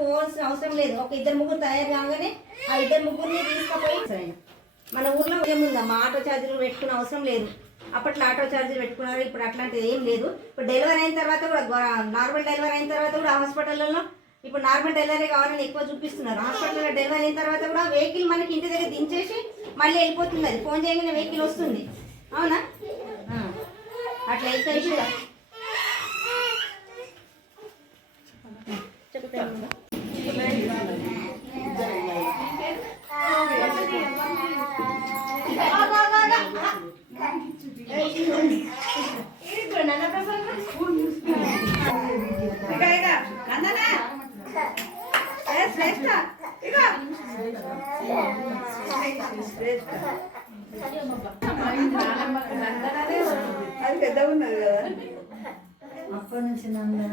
పోవాల్సిన అవసరం లేదు. ఒక ఇద్దరు ముగ్గురు తయారు కాగానే ఆ ఇద్దరు ముగ్గురిని తీసుకుపోయి సరే. మన ఊర్లో ఏముందమ్మా ఆటో ఛార్జీలు పెట్టుకునే అవసరం లేదు. అప్పట్లో ఆటో ఛార్జీలు పెట్టుకున్నారు. ఇప్పుడు అట్లాంటిది ఏం లేదు. ఇప్పుడు డెలివరీ అయిన తర్వాత కూడా నార్మల్ డెలివరీ అయిన తర్వాత కూడా హాస్పిటల్లో ఇప్పుడు నార్మల్ డెలివరీ కావాలని ఎక్కువ చూపిస్తున్నారు. హాస్పిటల్లో డెలివరీ అయిన తర్వాత కూడా వెహికల్ మనకి ఇంటి దగ్గర దించేసి మళ్ళీ వెళ్ళిపోతుంది అది ఫోన్ చేయగానే వెహికల్ వస్తుంది. అవునా? అట్లా అయితే అది పెద్దగా ఉన్నది కదా. అప్పటి నుంచి నందన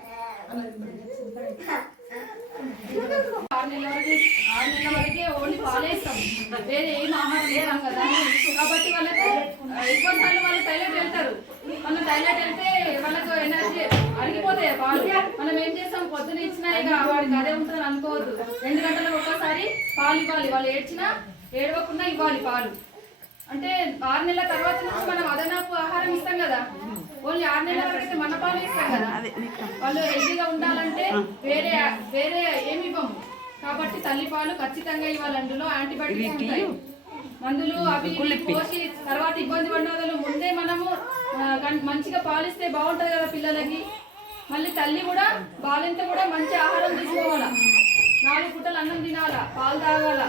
ఆరు నెలల వరకే ఆరు నెలల వరకే ఓన్లీ పాలే ఇస్తాం వేరే ఏం ఆహారం ఇస్తాం కదా కాబట్టి వాళ్ళకు ఎక్కువ సార్లు వాళ్ళు టైలెట్ వెళ్తారు మనం టైలెట్ వెళ్తే వాళ్ళకు ఎనర్జీ అరిగిపోతాయి పాలు మనం ఏం చేస్తాం పొద్దున ఇచ్చినా ఇక వాడికి అదే ఉంటుందని అనుకోవద్దు రెండు గంటలకు ఒక్కసారి పాలు ఇవ్వాలి వాళ్ళు ఏడ్చినా ఏడవకుండా ఇవ్వాలి పాలు అంటే ఆరు నెలల తర్వాత నుంచి మనం అదనపు ఆహారం ఇస్తాం కదా ఓన్లీ ఆరు నెలల వరకు మన పాలు ఇస్తాం కదా వాళ్ళు హెల్తీగా ఉండాలంటే వేరే వేరే ఏమి ఇవ్వము. కాబట్టి తల్లి పాలు ఖచ్చితంగా ఇవ్వాలి అందులో యాంటీబయాటిక్స్ ఉంటాయి. మందులు అవి పోసి తర్వాత ఇబ్బంది పడిన ముందే మనము మంచిగా పాలిస్తే బాగుంటది కదా పిల్లలకి. మళ్ళీ తల్లి కూడా బాలింత కూడా మంచి ఆహారం తీసుకోవాలా. నాలుగు పూటలు అన్నం తినాలా పాలు తాగాల.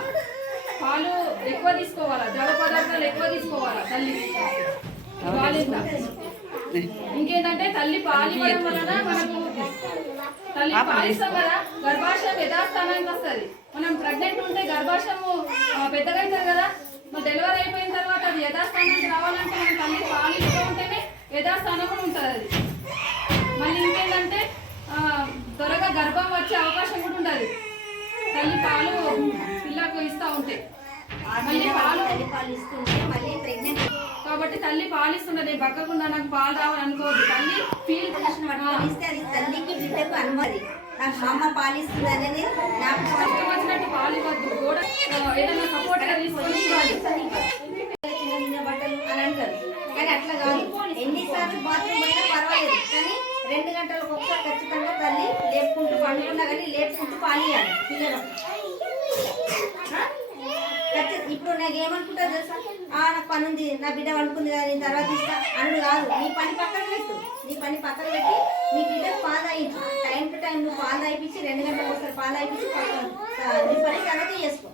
పాలు ఎక్కువ తీసుకోవాలా ద్రవ పదార్థాలు ఎక్కువ తీసుకోవాలా తల్లి. బాలింత. ఇంకేంటంటే తల్లి పాలు ఇవ్వడం వలన మనకు తల్లి పాలిస్తాం కదా గర్భాశయం యథాస్థానానికి వస్తుంది. మనం ప్రెగ్నెంట్ ఉంటే గర్భాశయము పెద్దగా అవుతుంది కదా. మరి డెలివరీ అయిపోయిన తర్వాత అది యథాస్థానానికి రావాలంటే మనం తల్లి పాలు ఇస్తూ ఉంటేనే యథాస్థానం కూడా ఉంటుంది అది. మళ్ళీ ఇంకేంటంటే త్వరగా గర్భం వచ్చే అవకాశం కూడా ఉంటుంది. తల్లి పాలు పిల్లకు ఇస్తూ ఉంటే. మళ్ళీ పాలు తల్లి పాలు ఇస్తుంటే మళ్ళీ ప్రెగ్నెంట్ కాబట్టి తల్లి పాలిస్తున్నది బక్కకుండా నాకు పాలు రావాలనుకోవద్దు. తల్లి ఫీల్ ఇస్తే. అది అనుమతి నాకు మా అమ్మ పాలిస్తుంది అనేది బట్టలు అని అంటారు. కానీ అట్లా కాదు. ఎన్నిసార్లు బాత్రూమ్ అయినా పర్వాలేదు. కానీ రెండు గంటలకు ఒకసారి ఖచ్చితంగా తల్లి లేపుకుంటూ పండుకున్నా కానీ లేపుకుంటూ పాలియాలి పిల్లలకు. ఇప్పుడు నాకు ఏమనుకుంటా తెలుసా? నాకు పని ఉంది నా బిడ్డ వండుకుంది కదా నేను తర్వాత ఇస్తా అన్నది కాదు. నీ పని పక్కన పెట్టు. నీ పని పక్కన పెట్టి నీ బిడ్డకు పాలు తాగించు. టైం టు టైం నువ్వు పాలు అయిపించి రెండు గంటలకు ఒకసారి పాలు అయిపించి నీ పని తర్వాత చేసుకో.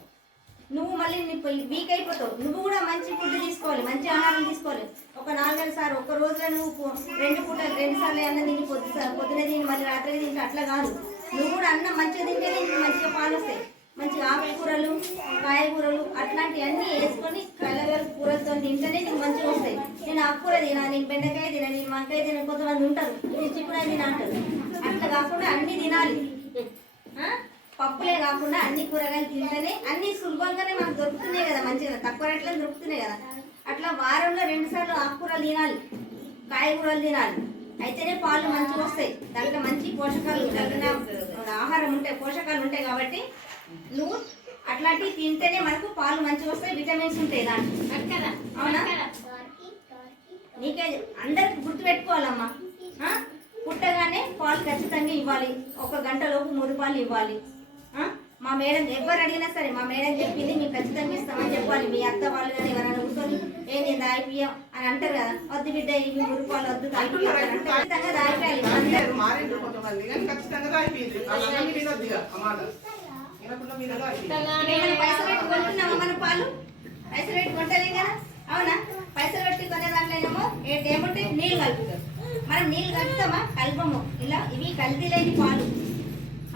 నువ్వు మళ్ళీ నీ వీక్ అయిపోతావు. నువ్వు కూడా మంచి ఫుడ్ తీసుకోవాలి మంచి ఆహారం తీసుకోవాలి. ఒక నాలుగైదు సార్లు ఒక రోజులో నువ్వు రెండు పూట రెండు సార్లు అన్నం తిని పొద్దు పొద్దున తిని మళ్ళీ రాత్రి తింటే అట్లా కాదు. నువ్వు కూడా అన్నం మంచిగా తింటే మంచిగా పాలు వస్తాయి. మంచి ఆకుకూరలు కాయగూరలు అట్లాంటివన్నీ వేసుకొని కలగల కూరలతో తింటేనే నీకు మంచిగా వస్తాయి. నేను ఆకుకూర తినా నేను బెండకాయ తినా నేను వంకాయ తిన కొంతమంది ఉంటారు. నేను చిక్కుడాయ తిన అంటారు. అట్లా కాకుండా అన్ని తినాలి. పప్పులే కాకుండా అన్ని కూరగాయలు తింటేనే అన్ని సులభంగానే మనకు దొరుకుతున్నాయి కదా మంచిగా. తక్కువ రేట్లో దొరుకుతున్నాయి కదా. అట్లా వారంలో రెండు సార్లు ఆకుకూరలు తినాలి. కాయగూరలు తినాలి. అయితేనే పాలు మంచిగా వస్తాయి. దాంట్లో మంచి పోషకాలు కలిగిన ఆహారం ఉంటాయి పోషకాలు ఉంటాయి కాబట్టి నువ్వు అట్లాంటివి తింటేనే మనకు పాలు మంచిగా వస్తాయి విటమిన్స్ ఉంటాయి దాంట్లో. అవునా? నీకే అందరికి గుర్తు పెట్టుకోవాలమ్మా ఆ? పుట్టగానే పాలు ఖచ్చితంగా ఇవ్వాలి. ఒక గంటలోపు మూడు పాలు ఇవ్వాలి? మా మేడం ఎవరు అడిగినా సరే మా మేడం చెప్పింది మేము ఖచ్చితంగా ఇస్తామని చెప్పాలి. మీ అత్త వాళ్ళు కానీ ఎవరైనా కూర్చొని ఏ నేను దాయిపియం అని అంటారు కదా. వద్దు బిడ్డ ఇవి మూడు పాలు వద్దు ఖచ్చితంగా దాయిపోయాలి. పైసలు పెట్టి కొంటున్నామా మన పాలు? పైసలు పెట్టి కొంటలేం కదా. ఏ- ఏముంటే నీళ్ళు కలుపుతారు మనం నీళ్ళు కలుపుతామా? కలపము. ఇలా ఇవి కల్తీ లేని పాలు.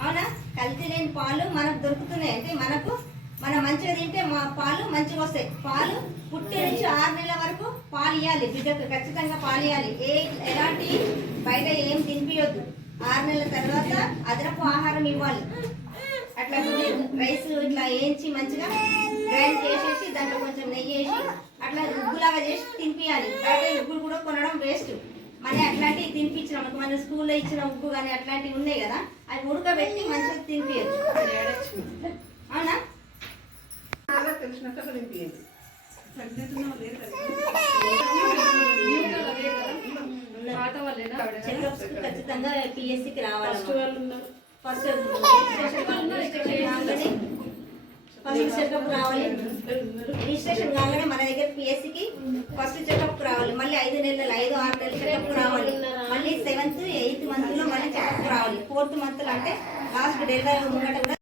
అవునా? కల్తీ లేని పాలు మనకు దొరుకుతున్నాయి. అంటే మనకు మనం మంచిగా తింటే మా పాలు మంచిగా వస్తాయి. పాలు పుట్టి నుంచి ఆరు నెలల వరకు పాలు ఇవ్వాలి బిడ్డకు ఖచ్చితంగా పాలు ఇవ్వాలి ఏ ఎలాంటి బయట ఏం తినిపించొద్దు ఆరు నెలల తర్వాత అదనపు ఆహారం ఇవ్వాలి. అట్లా రైస్ ఇట్లా వేయించి మంచిగా గ్రైండ్ చేసేసి దాంట్లో కొంచెం నెయ్యి వేసి అట్లా ఉగ్గులాగా చేసి తినిపించాలి బయట ఉగ్గులు కూడా కొనడం వేస్ట్ మరి అట్లాంటివి తినిపించినాం. మన స్కూల్లో ఇచ్చిన ఉగ్గు కానీ అట్లాంటివి ఉన్నాయి కదా అవి ఉడకబెట్టి మంచిగా తినిపించచ్చు అవునా? చెకప్స్ ఖచ్చితంగా పిఎస్సికి రావాలి ఫస్ట్ ఫస్ట్ చెకప్ రావాలి. రిజిస్ట్రేషన్ కాగానే మన దగ్గర పిఎస్సికి ఫస్ట్ చెకప్ రావాలి మళ్ళీ ఐదు నెలలు ఐదు ఆరు నెలలు చెకప్ రావాలి మళ్ళీ సెవెంత్ ఎయిత్ మంత్లో మళ్ళీ చెకప్ రావాలి ఫోర్త్ మంత్లో అంటే లాస్ట్ డెలివరీ ముంగట